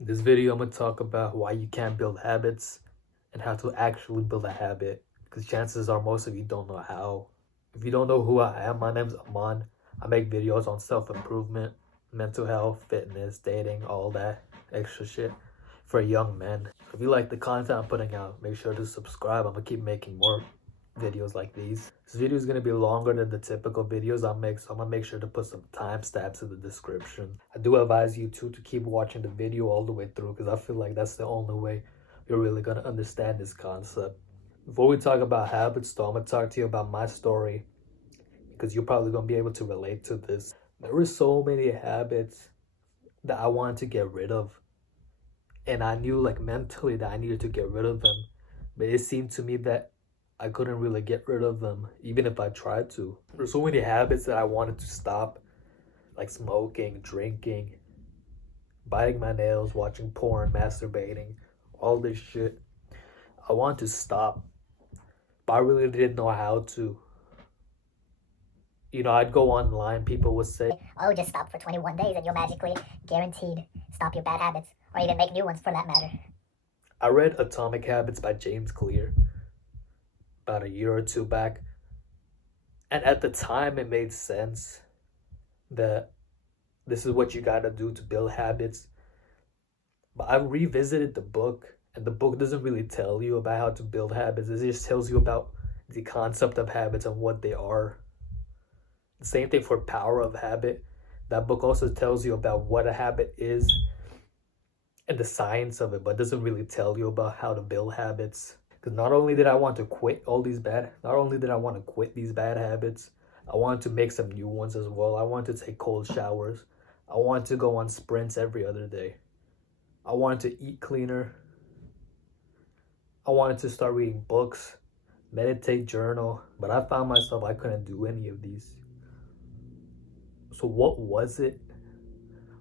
In this video, I'm going to talk about why you can't build habits and how to actually build a habit. Because chances are most of you don't know how. If you don't know who I am, my name's Aman. I make videos on self-improvement, mental health, fitness, dating, all that extra shit for young men. If you like the content I'm putting out, make sure to subscribe. I'm going to keep making more videos like these. This video is going to be longer than the typical videos I make, so I'm going to make sure to put some timestamps in the description. I do advise you to keep watching the video all the way through because I feel like that's the only way you're really going to understand this concept. Before we talk about habits though, I'm going to talk to you about my story because you're probably going to be able to relate to this. There were so many habits that I wanted to get rid of, and I knew like mentally that I needed to get rid of them, but it seemed to me that I couldn't really get rid of them, even if I tried to. There's so many habits that I wanted to stop, like smoking, drinking, biting my nails, watching porn, masturbating, all this shit. I wanted to stop, but I really didn't know how to. I'd go online, people would say, oh, just stop for 21 days and you'll magically guaranteed stop your bad habits, or even make new ones for that matter. I read Atomic Habits by James Clear about a year or two back. And at the time, it made sense that this is what you gotta do to build habits. But I revisited the book, and the book doesn't really tell you about how to build habits. It just tells you about the concept of habits and what they are. The same thing for Power of Habit. That book also tells you about what a habit is and the science of it, but doesn't really tell you about how to build habits. Because not only did I want to quit these bad habits, I wanted to make some new ones as well. I wanted to take cold showers. I wanted to go on sprints every other day. I wanted to eat cleaner. I wanted to start reading books, meditate, journal, but I found myself I couldn't do any of these. So what was it?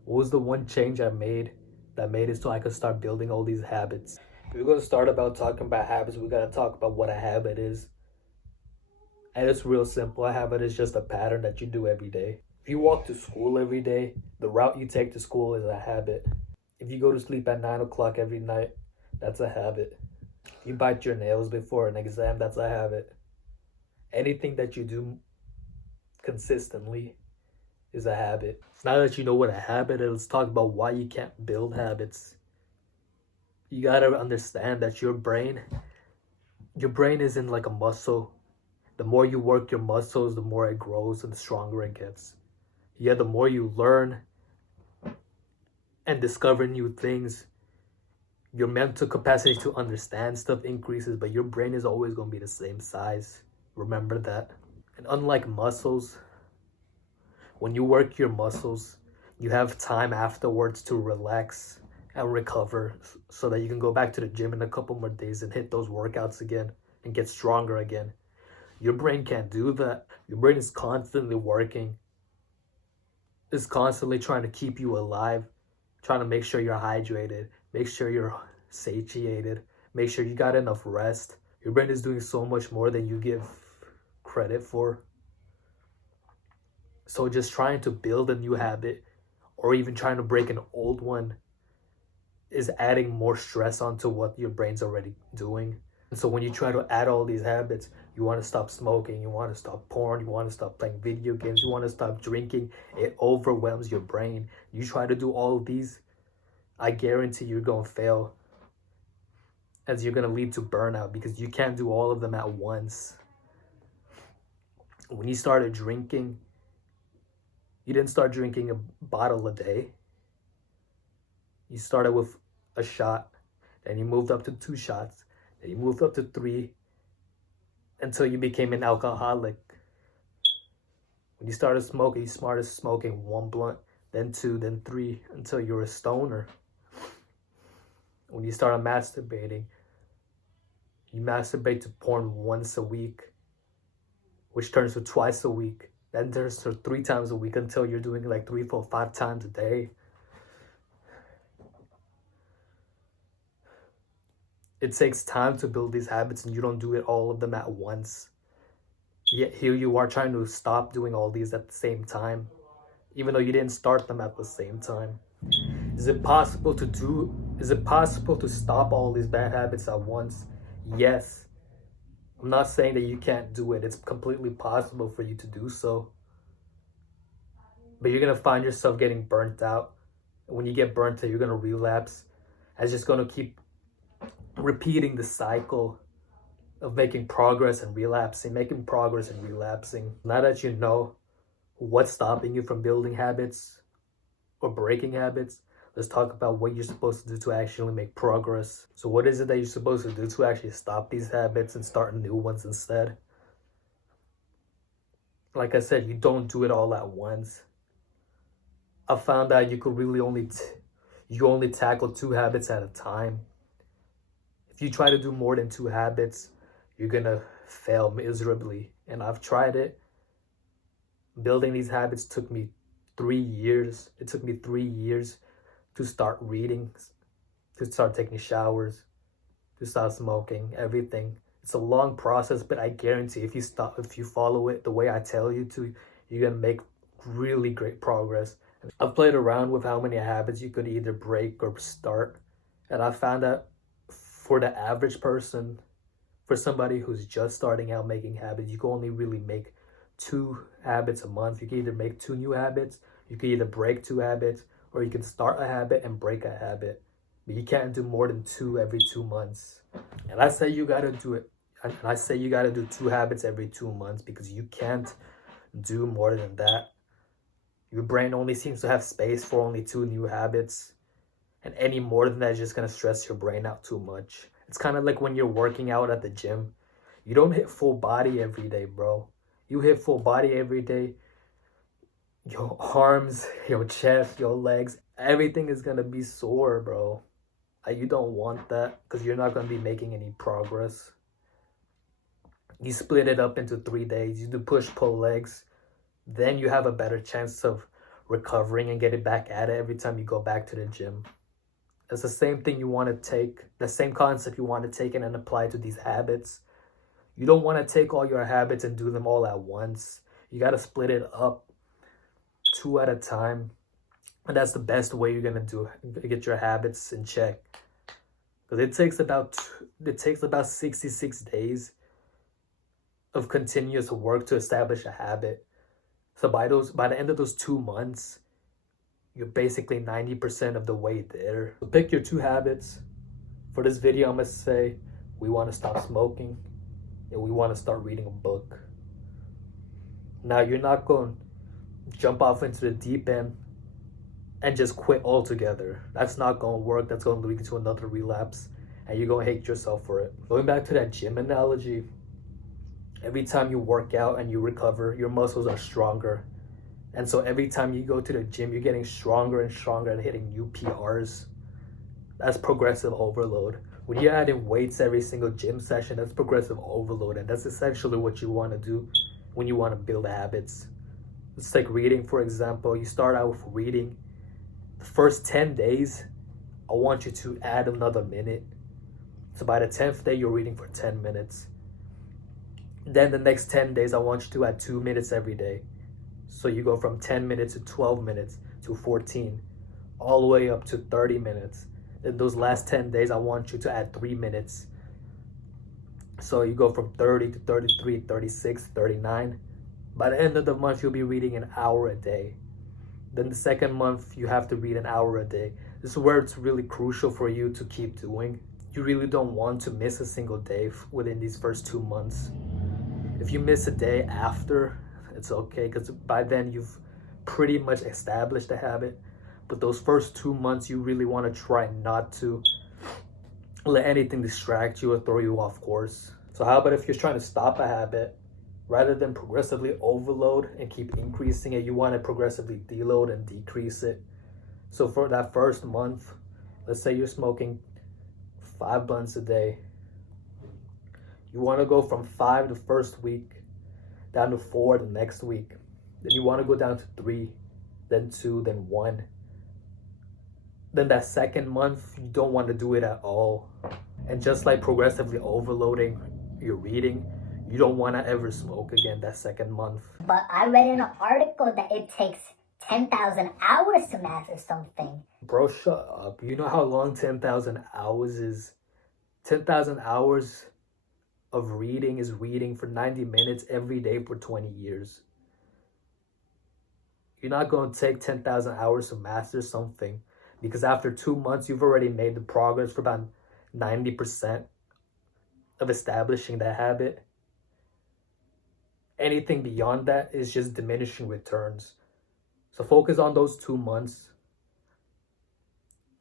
What was the one change I made that made it so I could start building all these habits? If we're going to start about talking about habits, we got to talk about what a habit is. And it's real simple. A habit is just a pattern that you do every day. If you walk to school every day, the route you take to school is a habit. If you go to sleep at 9 o'clock every night, that's a habit. If you bite your nails before an exam, that's a habit. Anything that you do consistently is a habit. Now that you know what a habit is, let's talk about why you can't build habits. You gotta understand that your brain isn't like a muscle. The more you work your muscles, the more it grows and the stronger it gets. Yeah, the more you learn and discover new things, your mental capacity to understand stuff increases, but your brain is always going to be the same size. Remember that. And unlike muscles, when you work your muscles, you have time afterwards to relax and recover so that you can go back to the gym in a couple more days and hit those workouts again and get stronger again. Your brain can't do that. Your brain is constantly working. It's constantly trying to keep you alive, trying to make sure you're hydrated, make sure you're satiated, make sure you got enough rest. Your brain is doing so much more than you give credit for. So just trying to build a new habit or even trying to break an old one is adding more stress onto what your brain's already doing. And so when you try to add all these habits, you want to stop smoking, you want to stop porn, you want to stop playing video games, you want to stop drinking, it overwhelms your brain. You try to do all of these, I guarantee you're going to fail, as you're going to lead to burnout because you can't do all of them at once. When you started drinking, you didn't start drinking a bottle a day. You started with a shot, then you moved up to 2 shots, then you moved up to 3, until you became an alcoholic. When you started smoking, you started smoking 1 blunt, then 2, then 3, until you're a stoner. When you started masturbating, you masturbate to porn once a week, which turns to twice a week, then turns to 3 times a week until you're doing like 3, 4, 5 times a day. It takes time to build these habits and you don't do it all of them at once. Yet here you are trying to stop doing all these at the same time, even though you didn't start them at the same time. Is it possible to stop all these bad habits at once? Yes. I'm not saying that you can't do it. It's completely possible for you to do so. But you're going to find yourself getting burnt out. When you get burnt out, you're going to relapse. It's just going to keep repeating the cycle of making progress and relapsing, making progress and relapsing. Now that you know what's stopping you from building habits or breaking habits, let's talk about what you're supposed to do to actually make progress. So what is it that you're supposed to do to actually stop these habits and start new ones instead? Like I said, you don't do it all at once. I found out you could really only tackle 2 habits at a time. If you try to do more than 2 habits, you're gonna fail miserably. And I've tried it. Building these habits took me 3 years. It took me 3 years to start reading, to start taking showers, to stop smoking, everything. It's a long process, but I guarantee if you follow it the way I tell you to, you're gonna make really great progress. I've played around with how many habits you could either break or start, and I found that for the average person, for somebody who's just starting out making habits, you can only really make 2 habits a month. You can either make 2 new habits, you can either break 2 habits, or you can start a habit and break a habit. But you can't do more than 2 every 2 months. And I say you gotta do it. And I say you gotta do 2 habits every 2 months because you can't do more than that. Your brain only seems to have space for only 2 new habits. And any more than that is just gonna stress your brain out too much. It's kind of like when you're working out at the gym. You don't hit full body every day, bro. You hit full body every day. Your arms, your chest, your legs, everything is gonna be sore, bro. You don't want that because you're not gonna be making any progress. You split it up into 3 days. You do push-pull legs. Then you have a better chance of recovering and getting back at it every time you go back to the gym. It's the same thing you want to take, the same concept you want to take and then apply to these habits. You don't want to take all your habits and do them all at once. You got to split it up 2 at a time. And that's the best way you're going to get your habits in check. Because it takes about 66 days of continuous work to establish a habit. So by the end of those 2 months, you're basically 90% of the way there. So pick your 2 habits. For this video, I'm going to say we want to stop smoking and we want to start reading a book. Now, you're not going to jump off into the deep end and just quit altogether. That's not going to work. That's going to lead to another relapse and you're going to hate yourself for it. Going back to that gym analogy, every time you work out and you recover, your muscles are stronger. And so every time you go to the gym, you're getting stronger and stronger and hitting new PRs. That's progressive overload. When you're adding weights every single gym session, that's progressive overload. And that's essentially what you want to do when you want to build habits. Let's take reading, for example. You start out with reading. The first 10 days, I want you to add another minute. So by the 10th day, you're reading for 10 minutes. Then the next 10 days, I want you to add 2 minutes every day. So you go from 10 minutes to 12 minutes to 14, all the way up to 30 minutes. Then those last 10 days, I want you to add 3 minutes. So you go from 30 to 33, 36, 39. By the end of the month, you'll be reading an hour a day. Then the second month, you have to read an hour a day. This is where it's really crucial for you to keep doing. You really don't want to miss a single day within these first 2 months. If you miss a day after, it's okay, because by then you've pretty much established a habit. But those first 2 months, you really want to try not to let anything distract you or throw you off course. So how about if you're trying to stop a habit, rather than progressively overload and keep increasing it, you want to progressively deload and decrease it. So for that first month, let's say you're smoking 5 blunts a day. You want to go from 5 the first week, down to 4 the next week. Then you want to go down to 3, then 2, then 1. Then that second month, you don't want to do it at all. And just like progressively overloading your reading, you don't want to ever smoke again that second month. But I read in an article that it takes 10,000 hours to master something. Bro, shut up. You know how long 10,000 hours is? 10,000 hours of reading is reading for 90 minutes every day for 20 years. You're not going to take 10,000 hours to master something because after 2 months, you've already made the progress for about 90% of establishing that habit. Anything beyond that is just diminishing returns. So focus on those 2 months.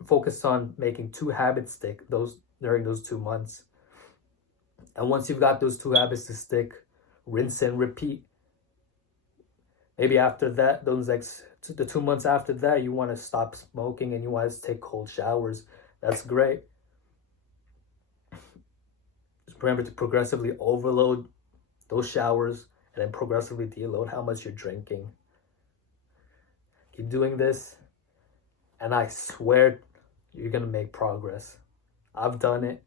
Focus on making 2 habits stick during those 2 months. And once you've got those 2 habits to stick, rinse and repeat. Maybe after that, the 2 months after that, you want to stop smoking and you want to take cold showers. That's great. Just remember to progressively overload those showers and then progressively deload how much you're drinking. Keep doing this, and I swear you're going to make progress. I've done it.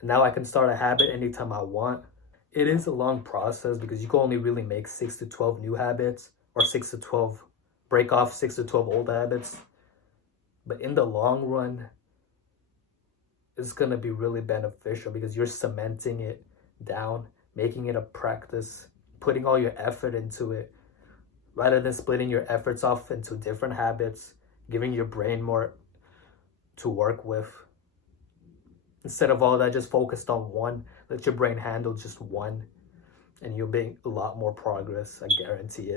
And now I can start a habit anytime I want. It is a long process because you can only really make 6 to 12 new habits or break off 6 to 12 old habits. But in the long run, it's going to be really beneficial because you're cementing it down, making it a practice, putting all your effort into it, rather than splitting your efforts off into different habits, giving your brain more to work with. Instead of all that, just focused on one. Let your brain handle just one, and you'll make a lot more progress. I guarantee it.